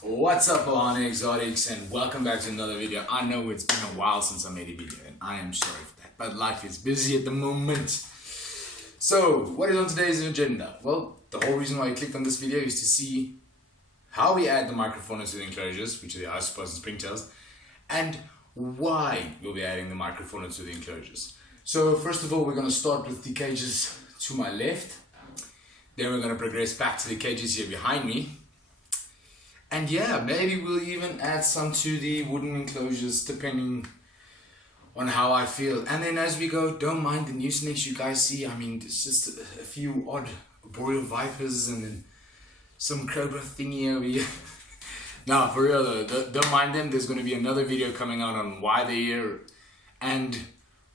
What's up, Ohana Exotics, and welcome back to another video. I know it's been a while since I made a video, and I am sorry for that, but life is busy at the moment. So, what is on today's agenda? Well, the whole reason why I clicked on this video is to see how we add the microphones to the enclosures, which are the isopods and springtails, and why we'll be adding the microphones to the enclosures. So, first of all, we're going to start with the cages to my left. Then we're going to progress back to the cages here behind me. And yeah, maybe we'll even add some to the wooden enclosures depending on how I feel. And then as we go, don't mind the new snakes you guys see. I mean, it's just a few odd boreal vipers and then some cobra thingy over here. No, for real though, don't mind them. There's going to be another video coming out on why they're here and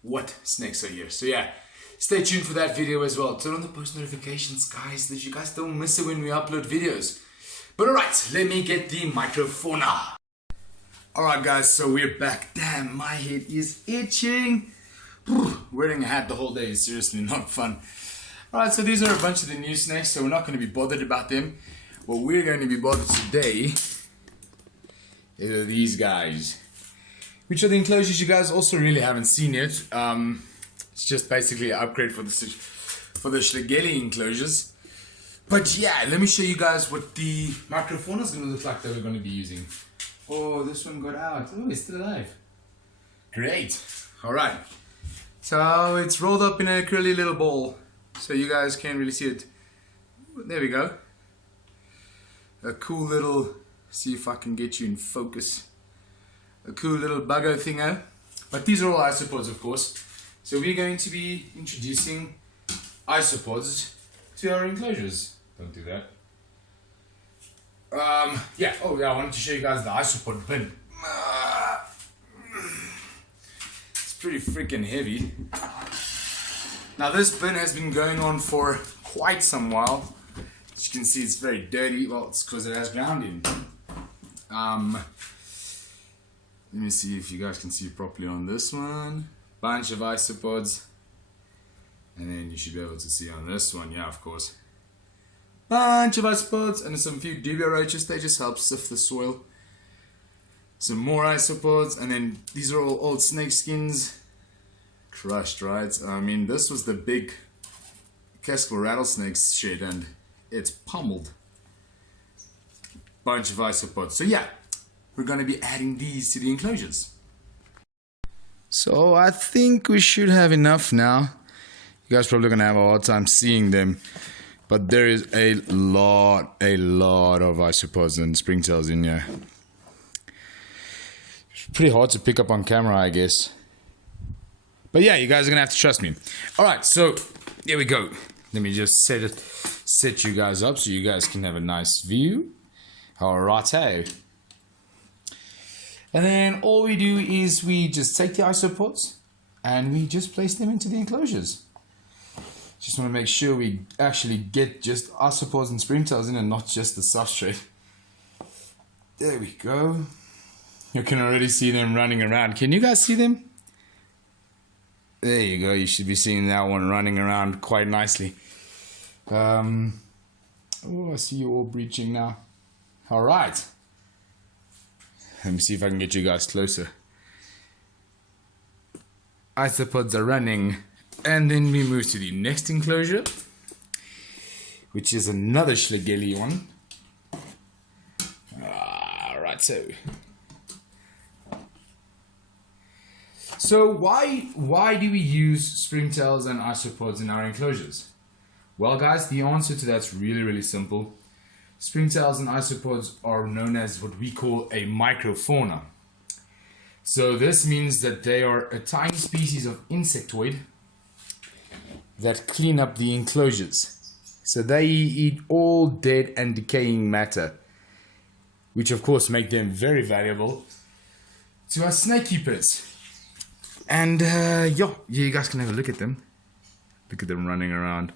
what snakes are here. So yeah, stay tuned for that video as well. Turn on the post notifications, guys, so that you guys don't miss it when we upload videos. But alright, let me get the microfauna. Alright guys, so we're back. Damn, my head is itching. Wearing a hat the whole day is seriously not fun. Alright, so these are a bunch of the new snakes, so we're not going to be bothered about them. What we're going to be bothered today are these guys, which are the enclosures you guys also really haven't seen yet. It's just basically an upgrade for the Schlegeli enclosures. But yeah, let me show you guys what the microfauna is going to look like that we're going to be using. Oh, this one got out. Oh, it's still alive. Great. Alright. So it's rolled up in a curly little ball. So you guys can't really see it. There we go. A cool little, see if I can get you in focus. A cool little buggo thingo. But these are all isopods, of course. So we're going to be introducing isopods to our enclosures. Don't do that. Yeah, oh yeah, I wanted to show you guys the isopod bin. It's pretty freaking heavy. Now this bin has been going on for quite some while. As you can see, it's very dirty. Well, it's because it has ground in. Let me see if you guys can see properly on this one. Bunch of isopods. And then you should be able to see on this one, yeah, of course. Bunch of isopods and some few dubia roaches. They just help sift the soil. Some more isopods, and then these are all old snake skins. Crushed, right? I mean, this was the big Kestrel rattlesnakes shed, and it's pummeled. Bunch of isopods. So yeah, we're going to be adding these to the enclosures. So I think we should have enough now. You guys probably gonna have a hard time seeing them, but there is a lot of isopods and springtails in here. It's pretty hard to pick up on camera, I guess. But yeah, you guys are gonna have to trust me. All right, so here we go. Let me just set you guys up so you guys can have a nice view. All right, hey. And then all we do is we just take the isopods and we just place them into the enclosures. Just want to make sure we actually get just isopods and springtails in and not just the substrate. There we go. You can already see them running around. Can you guys see them? There you go. You should be seeing that one running around quite nicely. Oh, I see you all breaching now. All right. Let me see if I can get you guys closer. Isopods are running. And then we move to the next enclosure, which is another Schlegeli one. Right, so why do we use springtails and isopods in our enclosures? Well, guys, the answer to that's really simple. Springtails and isopods are known as what we call a microfauna. So this means that they are a tiny species of insectoid that clean up the enclosures. So they eat all dead and decaying matter, which of course make them very valuable to our snake keepers. And yeah, you guys can have a look at them. Look at them running around.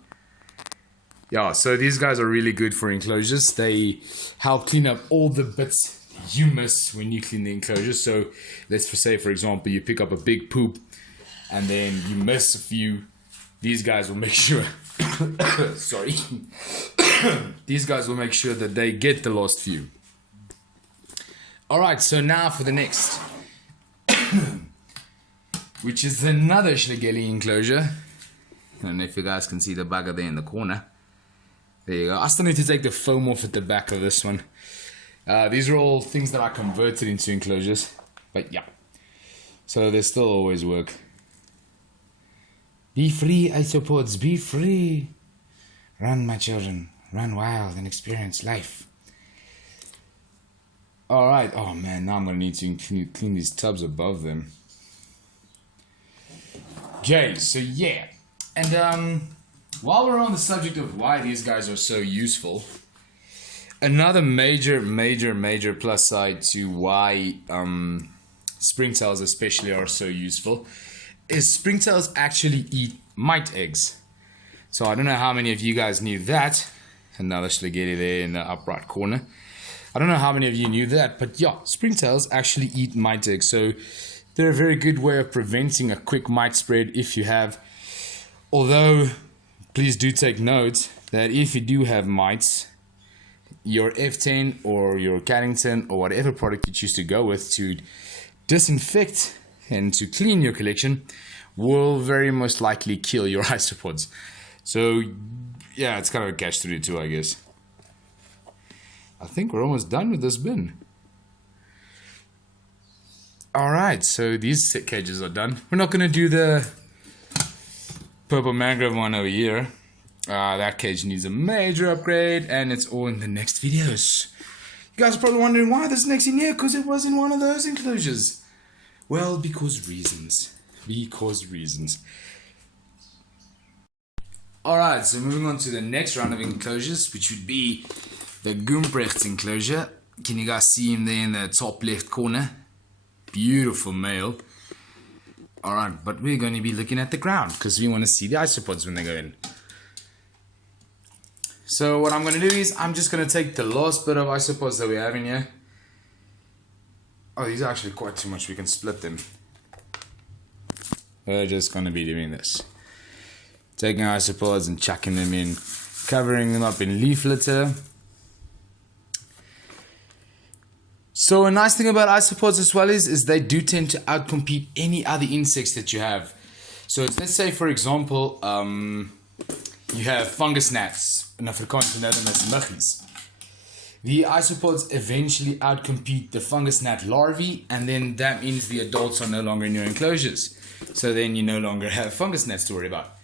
Yeah, so these guys are really good for enclosures. They help clean up all the bits you miss when you clean the enclosures. So let's say, for example, you pick up a big poop and then you miss a few. These guys will make sure sorry these guys will make sure that they get the lost few. Alright, so now for the next, which is another Schlegeli enclosure. I don't know if you guys can see the bugger there in the corner. There you go. I still need to take the foam off at the back of this one. These are all things that I converted into enclosures. But yeah. So they still always work. Be free, isopods, be free. Run, my children. Run wild and experience life. Alright. Oh man, now I'm going to need to clean these tubs above them. Okay, so yeah. And while we're on the subject of why these guys are so useful, another major plus side to why springtails especially are so useful is springtails actually eat mite eggs. So I don't know how many of you guys knew that. Another Schlegeli there in the upright corner. I don't know how many of you knew that, but yeah, springtails actually eat mite eggs. So they're a very good way of preventing a quick mite spread if you have. Although, please do take note that if you do have mites, your F10 or your Carrington or whatever product you choose to go with to disinfect and to clean your collection will very most likely kill your isopods. So, yeah, it's kind of a catch-22, I guess. I think we're almost done with this bin. Alright, so these cages are done. We're not going to do the purple mangrove one over here. That cage needs a major upgrade, and it's all in the next videos. You guys are probably wondering why this next in here, because it was in one of those enclosures. Well, because reasons. Alright, so moving on to the next round of enclosures, which would be the Gumprecht enclosure. Can you guys see him there in the top left corner? Beautiful male. Alright, but we're going to be looking at the ground because we want to see the isopods when they go in. So what I'm going to do is I'm just going to take the last bit of isopods that we have in here. Oh, these are actually quite too much. We can split them. We're just going to be doing this. Taking isopods and chucking them in. Covering them up in leaf litter. So a nice thing about isopods as well is they do tend to outcompete any other insects that you have. So let's say for example, you have fungus gnats, in Afrikaans we know them as muggies. The isopods eventually outcompete the fungus gnat larvae, and then that means the adults are no longer in your enclosures. So then you no longer have fungus gnats to worry about.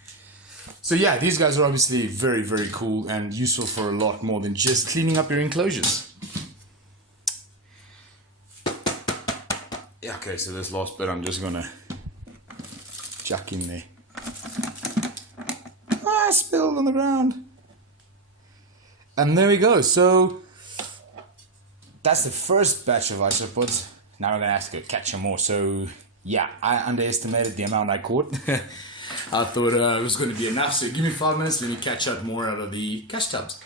So yeah, these guys are obviously very cool and useful for a lot more than just cleaning up your enclosures. Yeah, okay, so this last bit I'm just gonna chuck in there. Ah, spilled on the ground. And there we go. So that's the first batch of isopods. Now we're gonna have to go catch some more. So yeah, I underestimated the amount I caught. I thought it was going to be enough. So give me 5 minutes. Let me catch up more out of the cash tubs.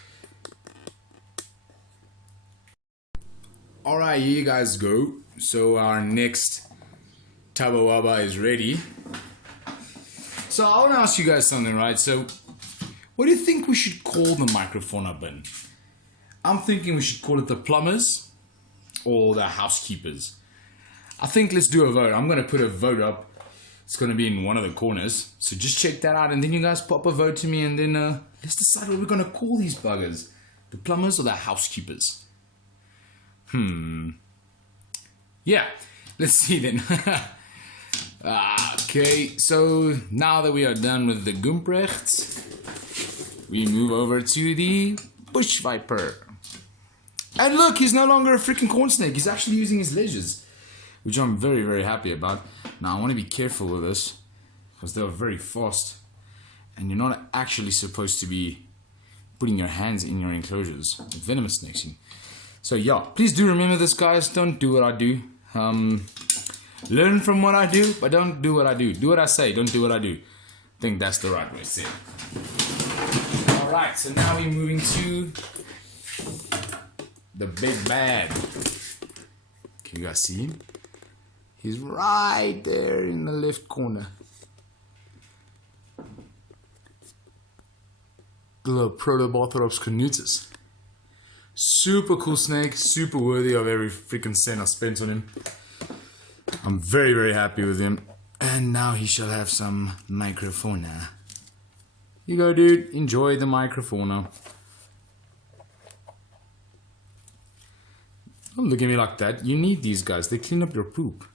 Alright, here you guys go. So our next Tabawaba is ready. So I want to ask you guys something, right? So what do you think we should call the microfauna bin? I'm thinking we should call it the plumbers or the housekeepers. I think let's do a vote. I'm going to put a vote up. It's going to be in one of the corners. So just check that out and then you guys pop a vote to me and then let's decide what we're going to call these buggers. The plumbers or the housekeepers? Yeah, let's see then. Okay, so now that we are done with the Gumprecht, we move over to the bush viper. And look, he's no longer a freaking corn snake. He's actually using his ledges, which I'm very happy about. Now I want to be careful with this because they're very fast and you're not actually supposed to be putting your hands in your enclosures with venomous snakes in. So yeah, please do remember this, guys. Don't do what I do. Learn from what I do, but don't do what I do. Do what I say, don't do what I do. I think that's the right way to say it. Alright, so now we're moving to the big bad. Can you guys see him? He's right there in the left corner. The little Protobothrops cornutus. Super cool snake, super worthy of every freaking cent I spent on him. I'm very, very happy with him. And now he shall have some microfauna. Here you go, dude. Enjoy the microfauna. Don't look at me like that. You need these guys. They clean up your poop.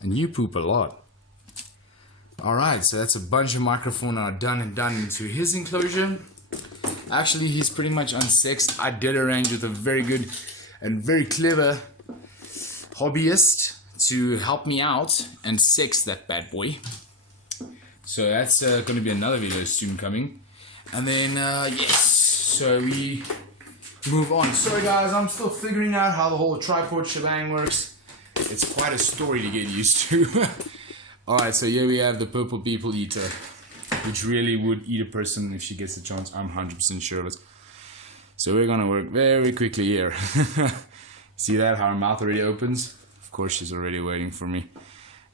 And you poop a lot. Alright, so that's a bunch of microfauna done into his enclosure. Actually, he's pretty much unsexed. I did arrange with a very good and very clever hobbyist to help me out and sex that bad boy. So that's going to be another video soon coming. And then, yes, so we move on. Sorry guys, I'm still figuring out how the whole tripod shebang works. It's quite a story to get used to. Alright, so here we have the purple people eater, which really would eat a person if she gets the chance. I'm 100% sure of it. So we're gonna work very quickly here. See that, how her mouth already opens? Of course she's already waiting for me.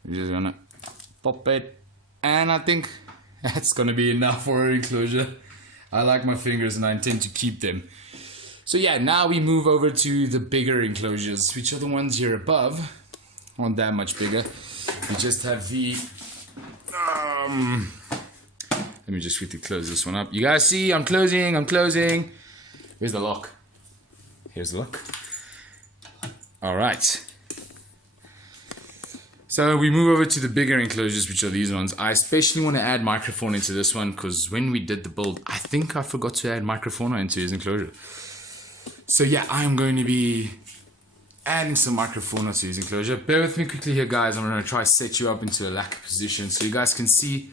We're just gonna pop it, and I think that's gonna be enough for her enclosure. I like my fingers and I intend to keep them. So yeah, now we move over to the bigger enclosures, which are the ones here above. Not that much bigger. We just have the let me just quickly close this one up. You guys see, I'm closing. Where's the lock? Here's the lock. Alright. So we move over to the bigger enclosures, which are these ones. I especially want to add microfauna into this one because when we did the build, I think I forgot to add microfauna into his enclosure. So yeah, I'm going to be adding some microfauna to his enclosure. Bear with me quickly here, guys. I'm going to try to set you up into a lacquer position so you guys can see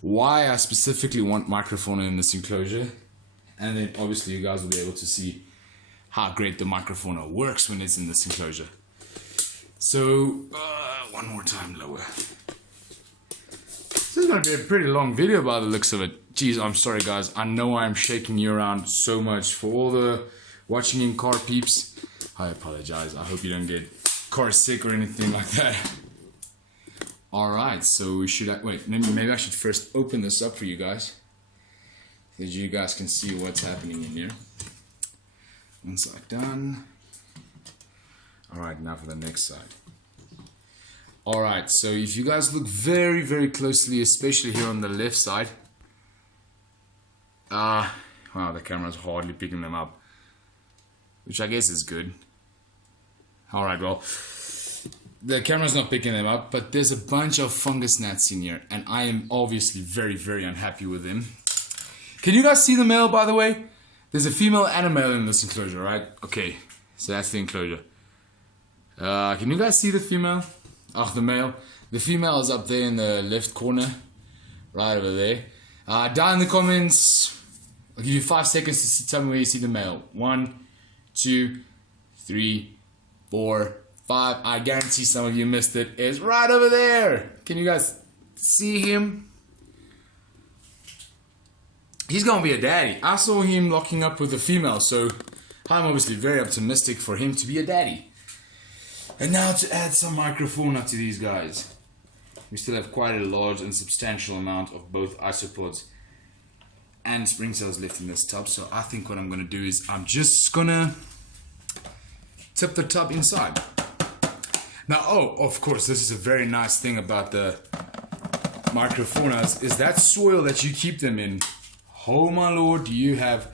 why I specifically want microfauna in this enclosure. And then obviously you guys will be able to see how great the microfauna works when it's in this enclosure. So, one more time lower. This is going to be a pretty long video by the looks of it. Jeez, I'm sorry guys. I know I'm shaking you around so much for all the watching in car peeps. I apologize. I hope you don't get car sick or anything like that. Alright, so we should... Wait, maybe I should first open this up for you guys, so you guys can see what's happening in here. One side done. Alright, now for the next side. Alright, so if you guys look very, very closely, especially here on the left side. Wow, the camera's hardly picking them up, which I guess is good. Alright, well, the camera's not picking them up, but there's a bunch of fungus gnats in here, and I am obviously very, very unhappy with them. Can you guys see the male, by the way? There's a female and a male in this enclosure, right? Okay, so that's the enclosure. Can you guys see the female? Oh, the male. The female is up there in the left corner, right over there. Down in the comments, I'll give you 5 seconds to tell me where you see the male. 1, 2, 3, 4, 5. I guarantee some of you missed it. It's right over there. Can you guys see him? He's gonna be a daddy. I saw him locking up with a female, so I'm obviously very optimistic for him to be a daddy. And now to add some microfauna to these guys. We still have quite a large and substantial amount of both isopods and springtails left in this tub, so I think what I'm gonna do is I'm just gonna tip the tub inside. Now, oh, of course, this is a very nice thing about the microfaunas, is that soil that you keep them in. Oh my lord, you have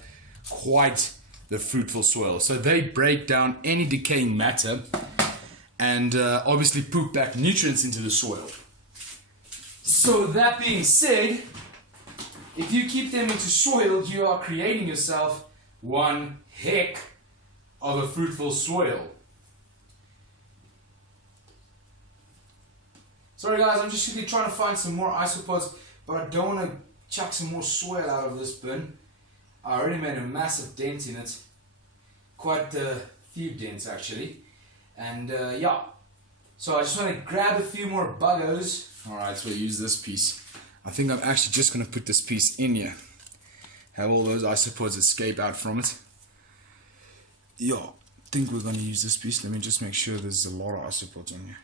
quite the fruitful soil. So they break down any decaying matter and obviously poop back nutrients into the soil. So that being said, if you keep them into soil, you are creating yourself one heck of a fruitful soil. Sorry guys, I'm just trying to find some more isopods, but I don't want to chuck some more soil out of this bin. I already made a massive dent in it. Quite a few dents actually. And yeah, so I just want to grab a few more buggos. Alright, so we'll use this piece. I think I'm actually just going to put this piece in here. Have all those isopods escape out from it. Yeah, I think we're going to use this piece. Let me just make sure there's a lot of isopods on here.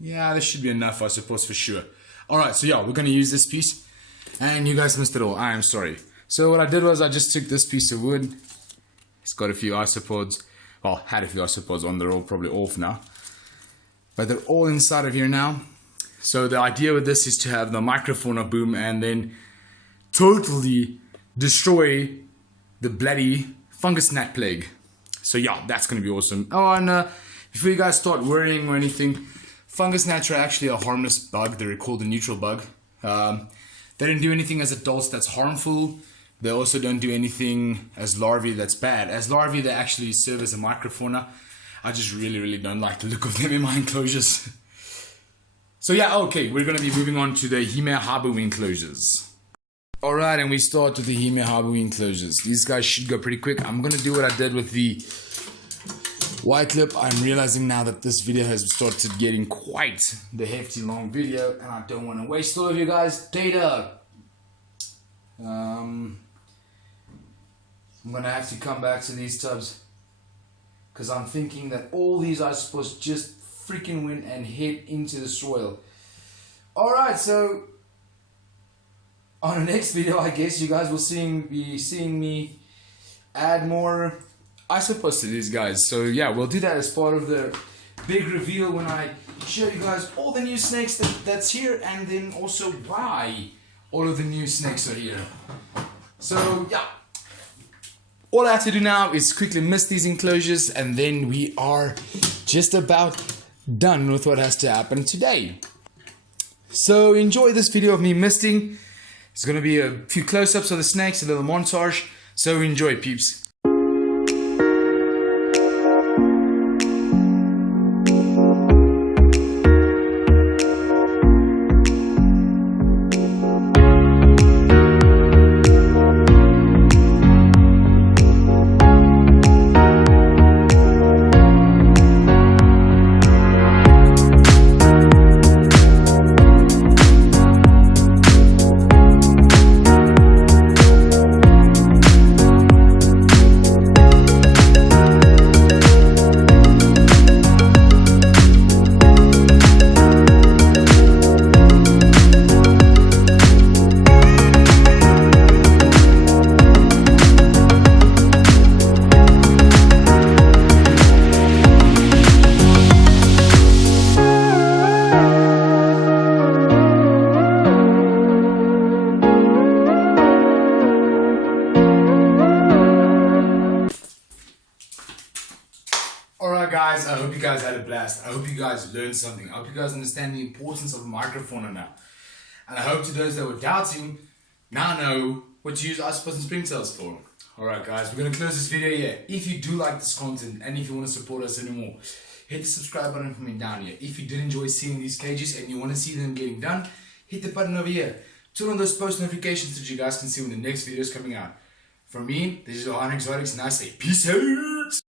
Yeah, there should be enough, I suppose, for sure. Alright, so yeah, we're going to use this piece. and you guys missed it all. I am sorry. So what I did was I just took this piece of wood. It's got a few isopods. Well, had a few isopods on. They're all probably off now. But they're all inside of here now. So the idea with this is to have the microfauna boom and then totally destroy the bloody fungus gnat plague. So yeah, that's going to be awesome. Oh, and before you guys start worrying or anything, fungus gnats are actually a harmless bug. They're called a neutral bug. They don't do anything as adults that's harmful. They also don't do anything as larvae that's bad. As larvae, they actually serve as a microfauna. I just really don't like the look of them in my enclosures. So yeah, okay, we're going to be moving on to the Habu enclosures. Alright, and we start with the Habu enclosures. These guys should go pretty quick. I'm going to do what I did with the white lip. I'm realizing now that this video has started getting quite the hefty long video, and I don't want to waste all of you guys' data. I'm going to have to come back to these tubs, because I'm thinking that all these are supposed to just freaking win and hit into the soil. Alright, so on the next video, I guess you guys will be seeing me add more isopods to these guys. So yeah, we'll do that as part of the big reveal when I show you guys all the new snakes that's here, and then also why all of the new snakes are here. So yeah, all I have to do now is quickly mist these enclosures, and then we are just about done with what has to happen today. So enjoy this video of me misting. It's going to be a few close-ups of the snakes, a little montage, so enjoy, peeps. Alright guys, I hope you guys had a blast. I hope you guys learned something. I hope you guys understand the importance of microfauna now. And I hope to those that were doubting, now know what to use isopods and springtails for. Alright guys, we're going to close this video here. If you do like this content and if you want to support us anymore, hit the subscribe button for me down here. If you did enjoy seeing these cages and you want to see them getting done, hit the button over here. Turn on those post notifications so you guys can see when the next video is coming out. From me, this is Ohana Exotics, and I say peace out.